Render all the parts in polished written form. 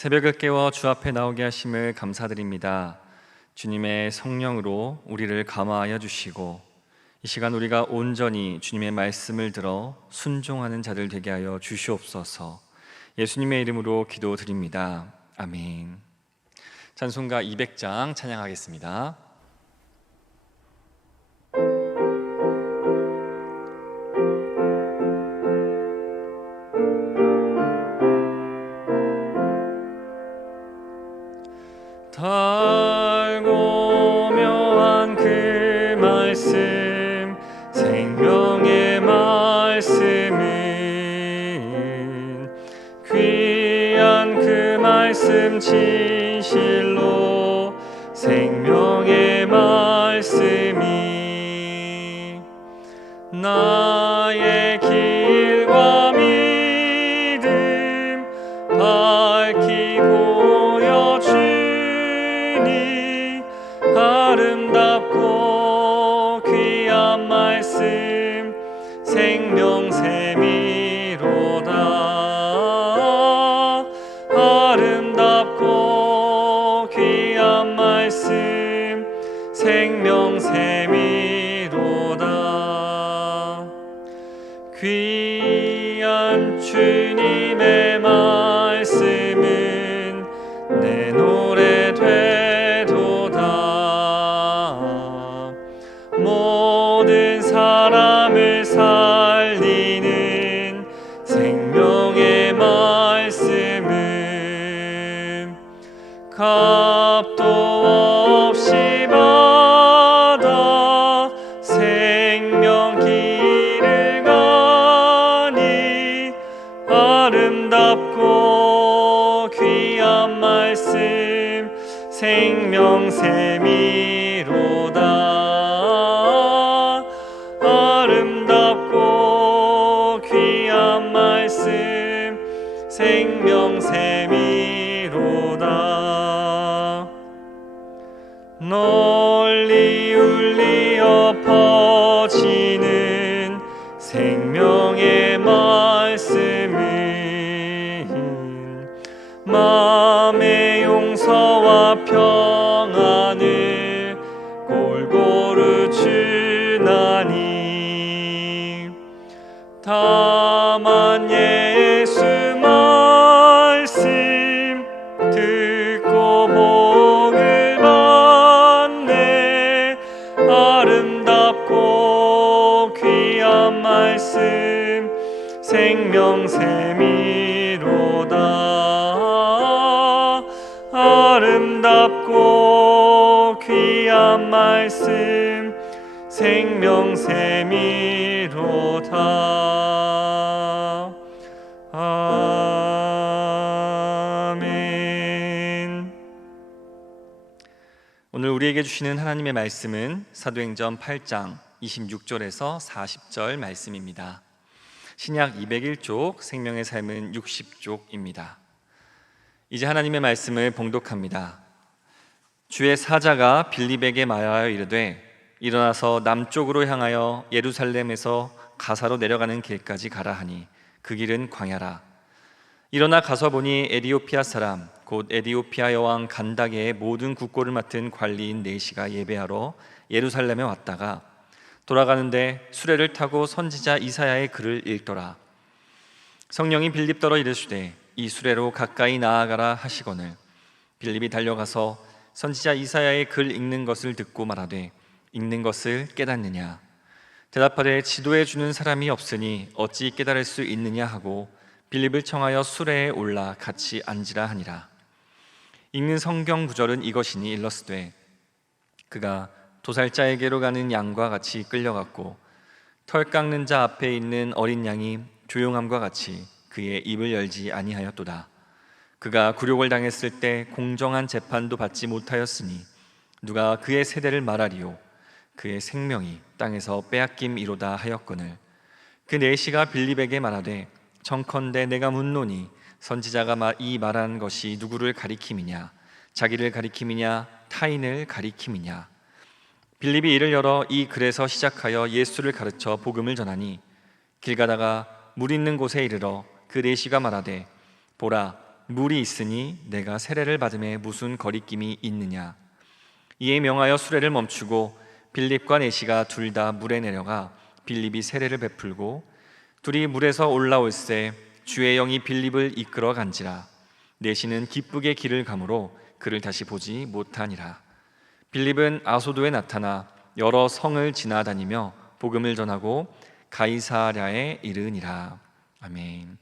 새벽을 깨워 주 앞에 나오게 하심을 감사드립니다. 주님의 성령으로 우리를 감화하여 주시고 이 시간 우리가 온전히 주님의 말씀을 들어 순종하는 자들 되게 하여 주시옵소서. 예수님의 이름으로 기도드립니다. 아멘. 찬송가 200장 찬양하겠습니다. 달고 묘한 그 말씀, 생명의 말씀은 귀한 그 말씀 진실로 생명의 말씀이 나의 길과 믿음 밝히 보여주니 아름답고 귀한 말씀 생명샘이로다. 아름답고 귀한 말씀 생명샘이로다. 귀한 주님의 말씀은 내 노래 되도다. 모든 사람을 살리는 생명의 말씀은 값도 없이 받아 생명 길을 가니 아름답고 귀한 말씀 생명샘이로다. 아름답고 귀한 말씀 생명샘이로다. 널리 울리어 퍼지는 생명의 말씀은 마음의 용서와 평안을 골고루 주나니 다만 예수 말씀 듣고 복을 받네. 아름답고 귀한 말씀 생명샘이로다. 아름답고 귀한 말씀 생명샘이로다. 아멘. 오늘 우리에게 주시는 하나님의 말씀은 사도행전 8장 26절에서 40절 말씀입니다. 신약 201쪽, 생명의 삶은 60쪽입니다. 이제 하나님의 말씀을 봉독합니다. 주의 사자가 빌립에게 말하여 이르되 일어나서 남쪽으로 향하여 예루살렘에서 가사로 내려가는 길까지 가라 하니 그 길은 광야라. 일어나 가서 보니 에디오피아 사람 곧 에디오피아 여왕 간다게의 모든 국고를 맡은 관리인 네시가 예배하러 예루살렘에 왔다가 돌아가는데 수레를 타고 선지자 이사야의 글을 읽더라. 성령이 빌립더러 이르시되 이 수레로 가까이 나아가라 하시거늘 빌립이 달려가서 선지자 이사야의 글 읽는 것을 듣고 말하되 읽는 것을 깨닫느냐? 대답하되 지도해 주는 사람이 없으니 어찌 깨달을 수 있느냐 하고 빌립을 청하여 수레에 올라 같이 앉으라 하니라. 읽는 성경 구절은 이것이니 일러스되 그가 도살자에게로 가는 양과 같이 끌려갔고 털 깎는 자 앞에 있는 어린 양이 조용함과 같이 그의 입을 열지 아니하였도다. 그가 굴욕을 당했을 때 공정한 재판도 받지 못하였으니 누가 그의 세대를 말하리요? 그의 생명이 땅에서 빼앗김이로다 하였거늘 그 네시가 빌립에게 말하되 청컨대 내가 묻노니 선지자가 이 말한 것이 누구를 가리킴이냐? 자기를 가리킴이냐? 타인을 가리킴이냐? 빌립이 이를 열어 이 글에서 시작하여 예수를 가르쳐 복음을 전하니 길 가다가 물 있는 곳에 이르러 그 네시가 말하되 보라 물이 있으니 내가 세례를 받음에 무슨 거리낌이 있느냐. 이에 명하여 수레를 멈추고 빌립과 내시가 둘 다 물에 내려가 빌립이 세례를 베풀고 둘이 물에서 올라올새 주의 영이 빌립을 이끌어 간지라. 내시는 기쁘게 길을 가므로 그를 다시 보지 못하니라. 빌립은 아소도에 나타나 여러 성을 지나다니며 복음을 전하고 가이사랴에 이르니라. 아멘.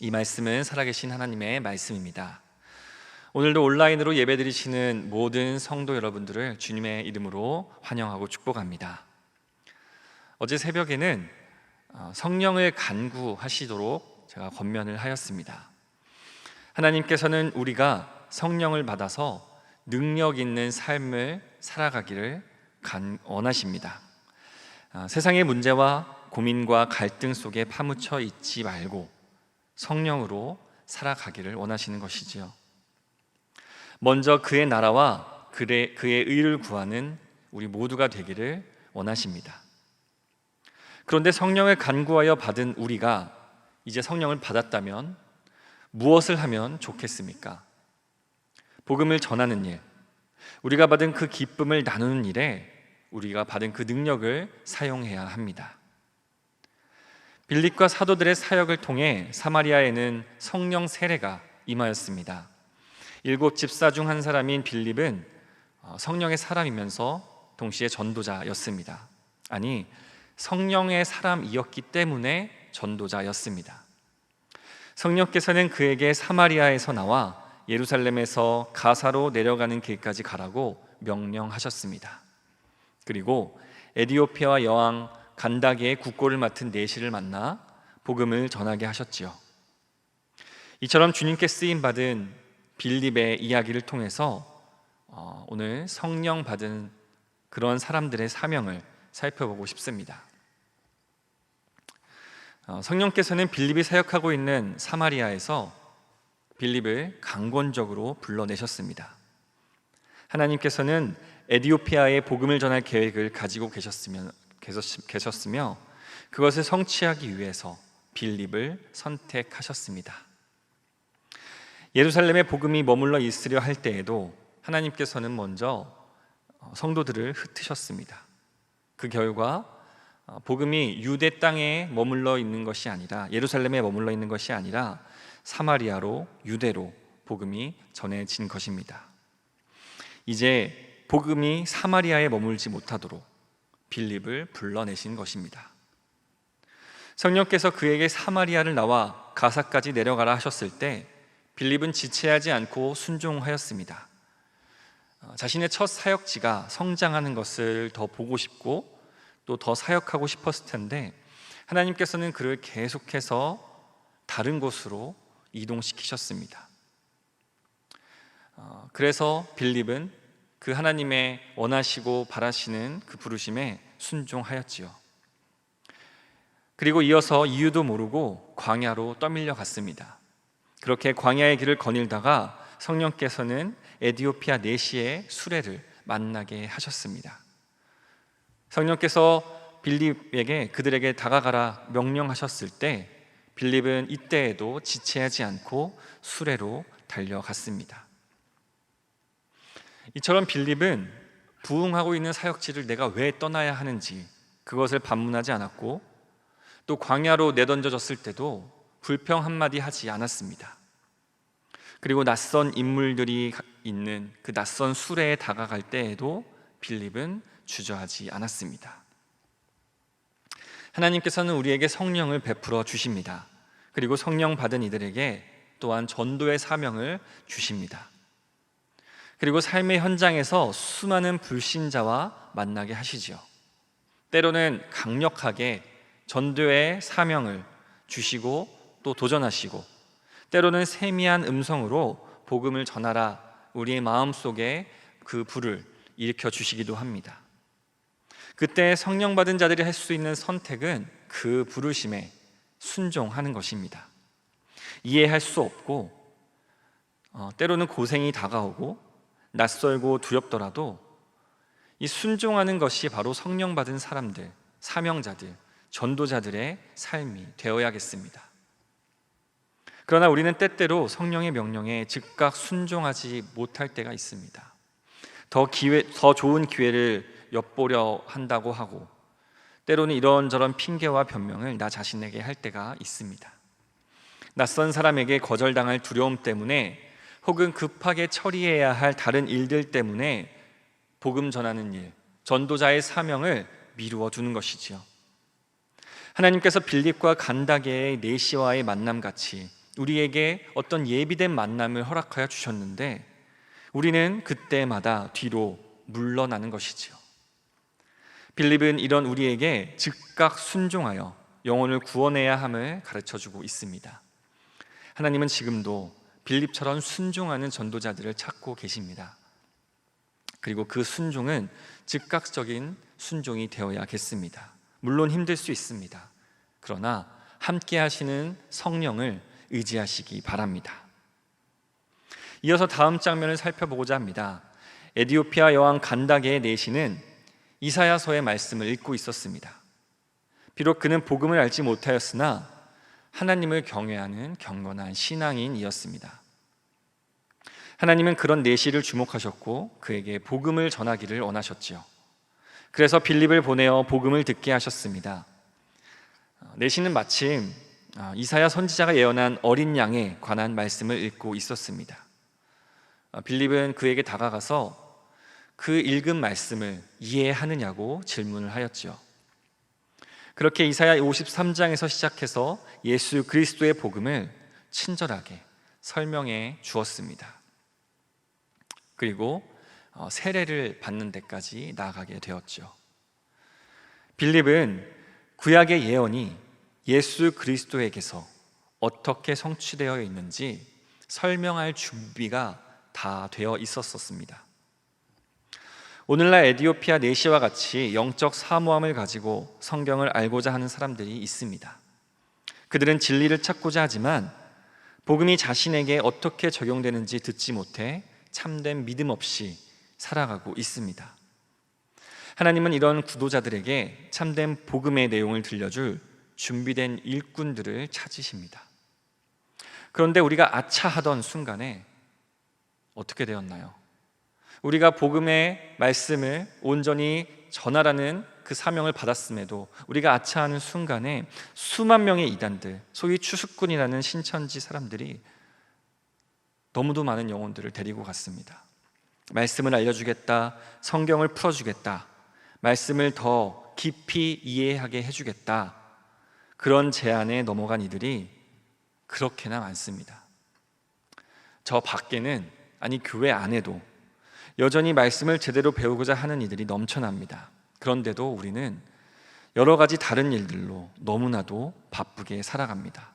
이 말씀은 살아계신 하나님의 말씀입니다. 오늘도 온라인으로 예배드리시는 모든 성도 여러분들을 주님의 이름으로 환영하고 축복합니다. 어제 새벽에는 성령을 간구하시도록 제가 권면을 하였습니다. 하나님께서는 우리가 성령을 받아서 능력 있는 삶을 살아가기를 원하십니다. 세상의 문제와 고민과 갈등 속에 파묻혀 있지 말고 성령으로 살아가기를 원하시는 것이지요. 먼저 그의 나라와 그의 의를 구하는 우리 모두가 되기를 원하십니다. 그런데 성령을 간구하여 받은 우리가 이제 성령을 받았다면 무엇을 하면 좋겠습니까? 복음을 전하는 일, 우리가 받은 그 기쁨을 나누는 일에 우리가 받은 그 능력을 사용해야 합니다. 빌립과 사도들의 사역을 통해 사마리아에는 성령 세례가 임하였습니다. 7 집사 중 한 사람인 빌립은 성령의 사람이면서 동시에 전도자였습니다. 아니, 성령의 사람이었기 때문에 전도자였습니다. 성령께서는 그에게 사마리아에서 나와 예루살렘에서 가사로 내려가는 길까지 가라고 명령하셨습니다. 그리고 에디오피아와 여왕 간다게의 국고를 맡은 내시를 만나 복음을 전하게 하셨지요. 이처럼 주님께 쓰임받은 빌립의 이야기를 통해서 오늘 성령 받은 그런 사람들의 사명을 살펴보고 싶습니다. 성령께서는 빌립이 사역하고 있는 사마리아에서 빌립을 강권적으로 불러내셨습니다. 하나님께서는 에디오피아에 복음을 전할 계획을 가지고 계셨으며 그것을 성취하기 위해서 빌립을 선택하셨습니다. 예루살렘에 복음이 머물러 있으려 할 때에도 하나님께서는 먼저 성도들을 흩으셨습니다. 그 결과 복음이 유대 땅에 머물러 있는 것이 아니라 예루살렘에 머물러 있는 것이 아니라 사마리아로 유대로 복음이 전해진 것입니다. 이제 복음이 사마리아에 머물지 못하도록 빌립을 불러내신 것입니다. 성령께서 그에게 사마리아를 나와 가사까지 내려가라 하셨을 때 빌립은 지체하지 않고 순종하였습니다. 자신의 첫 사역지가 성장하는 것을 더 보고 싶고 또 더 사역하고 싶었을 텐데 하나님께서는 그를 계속해서 다른 곳으로 이동시키셨습니다. 그래서 빌립은 그 하나님의 원하시고 바라시는 그 부르심에 순종하였지요. 그리고 이어서 이유도 모르고 광야로 떠밀려 갔습니다. 그렇게 광야의 길을 거닐다가 성령께서는 에디오피아 내시의 수레를 만나게 하셨습니다. 성령께서 빌립에게 그들에게 다가가라 명령하셨을 때 빌립은 이때에도 지체하지 않고 수레로 달려갔습니다. 이처럼 빌립은 부흥하고 있는 사역지를 내가 왜 떠나야 하는지 그것을 반문하지 않았고 또 광야로 내던져졌을 때도 불평 한마디 하지 않았습니다. 그리고 낯선 인물들이 있는 그 낯선 수레에 다가갈 때에도 빌립은 주저하지 않았습니다. 하나님께서는 우리에게 성령을 베풀어 주십니다. 그리고 성령 받은 이들에게 또한 전도의 사명을 주십니다. 그리고 삶의 현장에서 수많은 불신자와 만나게 하시죠. 때로는 강력하게 전도의 사명을 주시고 또 도전하시고 때로는 세미한 음성으로 복음을 전하라 우리의 마음속에 그 불을 일으켜 주시기도 합니다. 그때 성령 받은 자들이 할 수 있는 선택은 그 부르심에 순종하는 것입니다. 이해할 수 없고 때로는 고생이 다가오고 낯설고 두렵더라도 이 순종하는 것이 바로 성령 받은 사람들, 사명자들, 전도자들의 삶이 되어야겠습니다. 그러나 우리는 때때로 성령의 명령에 즉각 순종하지 못할 때가 있습니다. 더 좋은 기회를 엿보려 한다고 하고, 때로는 이런저런 핑계와 변명을 나 자신에게 할 때가 있습니다. 낯선 사람에게 거절당할 두려움 때문에, 혹은 급하게 처리해야 할 다른 일들 때문에 복음 전하는 일, 전도자의 사명을 미루어 두는 것이지요. 하나님께서 빌립과 간다게의 내시와의 만남같이 우리에게 어떤 예비된 만남을 허락하여 주셨는데, 우리는 그때마다 뒤로 물러나는 것이지요. 빌립은 이런 우리에게 즉각 순종하여 영혼을 구원해야 함을 가르쳐주고 있습니다. 하나님은 지금도 빌립처럼 순종하는 전도자들을 찾고 계십니다. 그리고 그 순종은 즉각적인 순종이 되어야겠습니다. 물론 힘들 수 있습니다. 그러나 함께 하시는 성령을 의지하시기 바랍니다. 이어서 다음 장면을 살펴보고자 합니다. 에디오피아 여왕 간다게의 내시는 이사야서의 말씀을 읽고 있었습니다. 비록 그는 복음을 알지 못하였으나 하나님을 경외하는 경건한 신앙인이었습니다. 하나님은 그런 내시를 주목하셨고 그에게 복음을 전하기를 원하셨지요. 그래서 빌립을 보내어 복음을 듣게 하셨습니다. 내시는 마침 이사야 선지자가 예언한 어린 양에 관한 말씀을 읽고 있었습니다. 빌립은 그에게 다가가서 그 읽은 말씀을 이해하느냐고 질문을 하였지요. 그렇게 이사야 53장에서 시작해서 예수 그리스도의 복음을 친절하게 설명해 주었습니다. 그리고 세례를 받는 데까지 나아가게 되었죠. 빌립은 구약의 예언이 예수 그리스도에게서 어떻게 성취되어 있는지 설명할 준비가 다 되어 있었습니다. 오늘날 에디오피아 내시와 같이 영적 사모함을 가지고 성경을 알고자 하는 사람들이 있습니다. 그들은 진리를 찾고자 하지만 복음이 자신에게 어떻게 적용되는지 듣지 못해 참된 믿음 없이 살아가고 있습니다. 하나님은 이런 구도자들에게 참된 복음의 내용을 들려줄 준비된 일꾼들을 찾으십니다. 그런데 우리가 아차하던 순간에 어떻게 되었나요? 우리가 복음의 말씀을 온전히 전하라는 그 사명을 받았음에도 우리가 아차하는 순간에 수만 명의 이단들, 소위 추수꾼이라는 신천지 사람들이 너무도 많은 영혼들을 데리고 갔습니다. 말씀을 알려주겠다, 성경을 풀어주겠다, 말씀을 더 깊이 이해하게 해주겠다, 그런 제안에 넘어간 이들이 그렇게나 많습니다. 저 밖에는, 아니 교회 안에도 여전히 말씀을 제대로 배우고자 하는 이들이 넘쳐납니다. 그런데도 우리는 여러 가지 다른 일들로 너무나도 바쁘게 살아갑니다.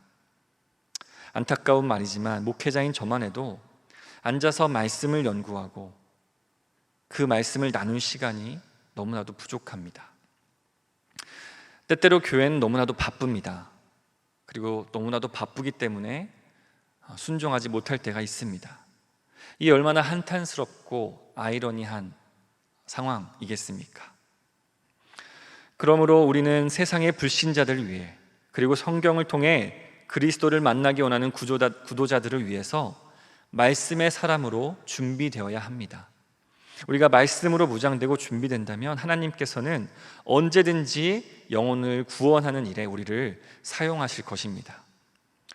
안타까운 말이지만 목회자인 저만 해도 앉아서 말씀을 연구하고 그 말씀을 나눌 시간이 너무나도 부족합니다. 때때로 교회는 너무나도 바쁩니다. 그리고 너무나도 바쁘기 때문에 순종하지 못할 때가 있습니다. 이 얼마나 한탄스럽고 아이러니한 상황이겠습니까? 그러므로 우리는 세상의 불신자들을 위해, 그리고 성경을 통해 그리스도를 만나기 원하는 구도자들을 위해서 말씀의 사람으로 준비되어야 합니다. 우리가 말씀으로 무장되고 준비된다면 하나님께서는 언제든지 영혼을 구원하는 일에 우리를 사용하실 것입니다.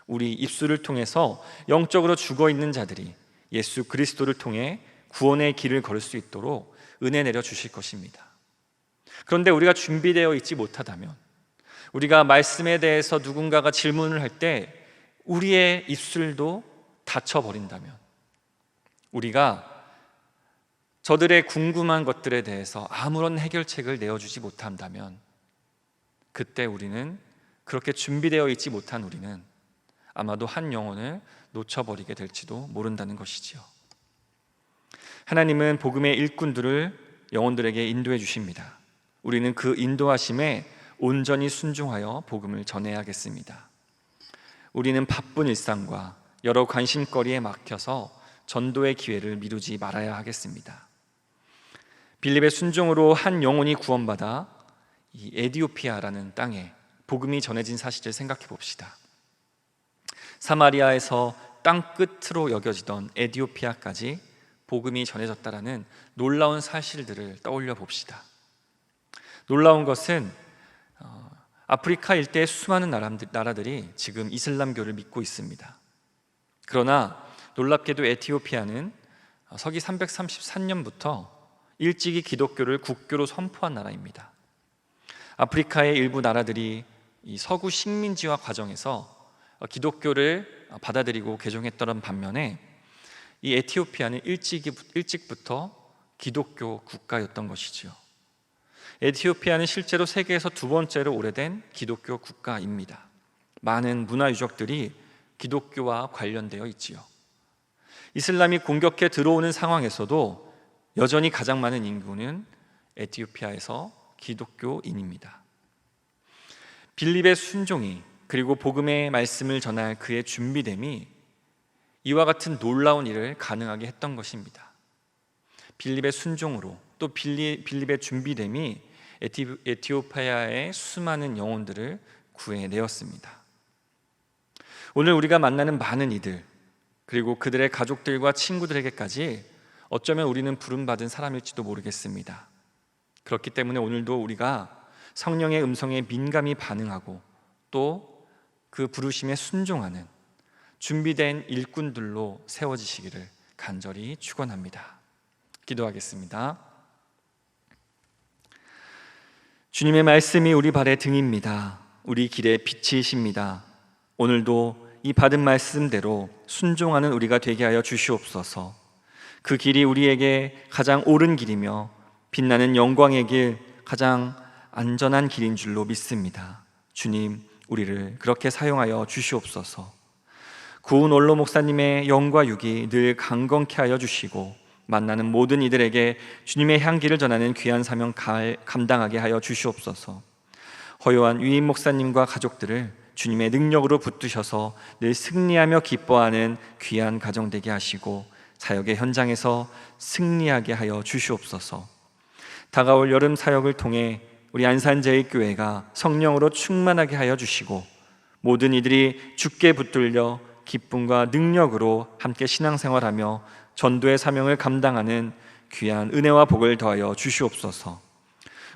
우리 입술을 통해서 영적으로 죽어있는 자들이 예수 그리스도를 통해 구원의 길을 걸을 수 있도록 은혜 내려주실 것입니다. 그런데 우리가 준비되어 있지 못하다면, 우리가 말씀에 대해서 누군가가 질문을 할 때 우리의 입술도 닫혀버린다면, 우리가 저들의 궁금한 것들에 대해서 아무런 해결책을 내어주지 못한다면, 그때 우리는, 그렇게 준비되어 있지 못한 우리는 아마도 한 영혼을 놓쳐버리게 될지도 모른다는 것이지요. 하나님은 복음의 일꾼들을 영혼들에게 인도해 주십니다. 우리는 그 인도하심에 온전히 순종하여 복음을 전해야겠습니다. 우리는 바쁜 일상과 여러 관심거리에 막혀서 전도의 기회를 미루지 말아야 하겠습니다. 빌립의 순종으로 한 영혼이 구원받아 이 에디오피아라는 땅에 복음이 전해진 사실을 생각해 봅시다. 사마리아에서 땅 끝으로 여겨지던 에티오피아까지 복음이 전해졌다라는 놀라운 사실들을 떠올려 봅시다. 놀라운 것은 아프리카 일대의 수많은 나라들이 지금 이슬람교를 믿고 있습니다. 그러나 놀랍게도 에티오피아는 서기 333년부터 일찍이 기독교를 국교로 선포한 나라입니다. 아프리카의 일부 나라들이 이 서구 식민지화 과정에서 기독교를 받아들이고 개종했던 반면에 이 에티오피아는 일찍부터 기독교 국가였던 것이지요. 에티오피아는 실제로 세계에서 두 번째로 오래된 기독교 국가입니다. 많은 문화 유적들이 기독교와 관련되어 있지요. 이슬람이 공격해 들어오는 상황에서도 여전히 가장 많은 인구는 에티오피아에서 기독교인입니다. 빌립의 순종이, 그리고 복음의 말씀을 전할 그의 준비됨이 이와 같은 놀라운 일을 가능하게 했던 것입니다. 빌립의 순종으로, 또 빌립의 준비됨이 에티오피아의 수많은 영혼들을 구해내었습니다. 오늘 우리가 만나는 많은 이들, 그리고 그들의 가족들과 친구들에게까지 어쩌면 우리는 부름받은 사람일지도 모르겠습니다. 그렇기 때문에 오늘도 우리가 성령의 음성에 민감히 반응하고 또 그 부르심에 순종하는 준비된 일꾼들로 세워지시기를 간절히 축원합니다. 기도하겠습니다. 주님의 말씀이 우리 발의 등입니다. 우리 길의 빛이십니다. 오늘도 이 받은 말씀대로 순종하는 우리가 되게 하여 주시옵소서. 그 길이 우리에게 가장 옳은 길이며 빛나는 영광의 길, 가장 안전한 길인 줄로 믿습니다. 주님, 우리를 그렇게 사용하여 주시옵소서. 구은 원로 목사님의 영과 육이 늘 강건케 하여 주시고 만나는 모든 이들에게 주님의 향기를 전하는 귀한 사명 감당하게 하여 주시옵소서. 허요한 위임 목사님과 가족들을 주님의 능력으로 붙드셔서 늘 승리하며 기뻐하는 귀한 가정 되게 하시고 사역의 현장에서 승리하게 하여 주시옵소서. 다가올 여름 사역을 통해 우리 안산제일교회가 성령으로 충만하게 하여 주시고 모든 이들이 주께 붙들려 기쁨과 능력으로 함께 신앙생활하며 전도의 사명을 감당하는 귀한 은혜와 복을 더하여 주시옵소서.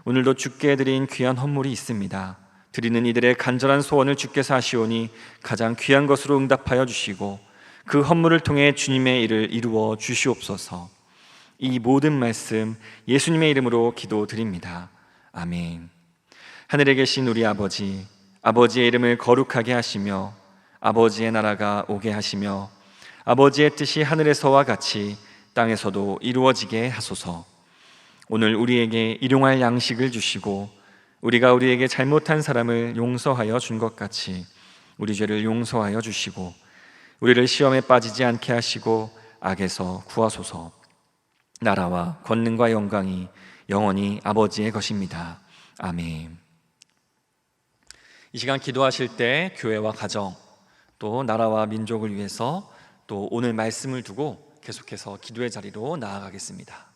오늘도 주께 드린 귀한 헌물이 있습니다. 드리는 이들의 간절한 소원을 주께서 하시오니 가장 귀한 것으로 응답하여 주시고 그 헌물을 통해 주님의 일을 이루어 주시옵소서. 이 모든 말씀 예수님의 이름으로 기도드립니다. 아멘. 하늘에 계신 우리 아버지, 아버지의 이름을 거룩하게 하시며 아버지의 나라가 오게 하시며 아버지의 뜻이 하늘에서와 같이 땅에서도 이루어지게 하소서. 오늘 우리에게 일용할 양식을 주시고 우리가 우리에게 잘못한 사람을 용서하여 준 것 같이 우리 죄를 용서하여 주시고 우리를 시험에 빠지지 않게 하시고 악에서 구하소서. 나라와 권능과 영광이 영원히 아버지의 것입니다. 아멘. 이 시간 기도하실 때 교회와 가정, 또 나라와 민족을 위해서 또 오늘 말씀을 두고 계속해서 기도의 자리로 나아가겠습니다.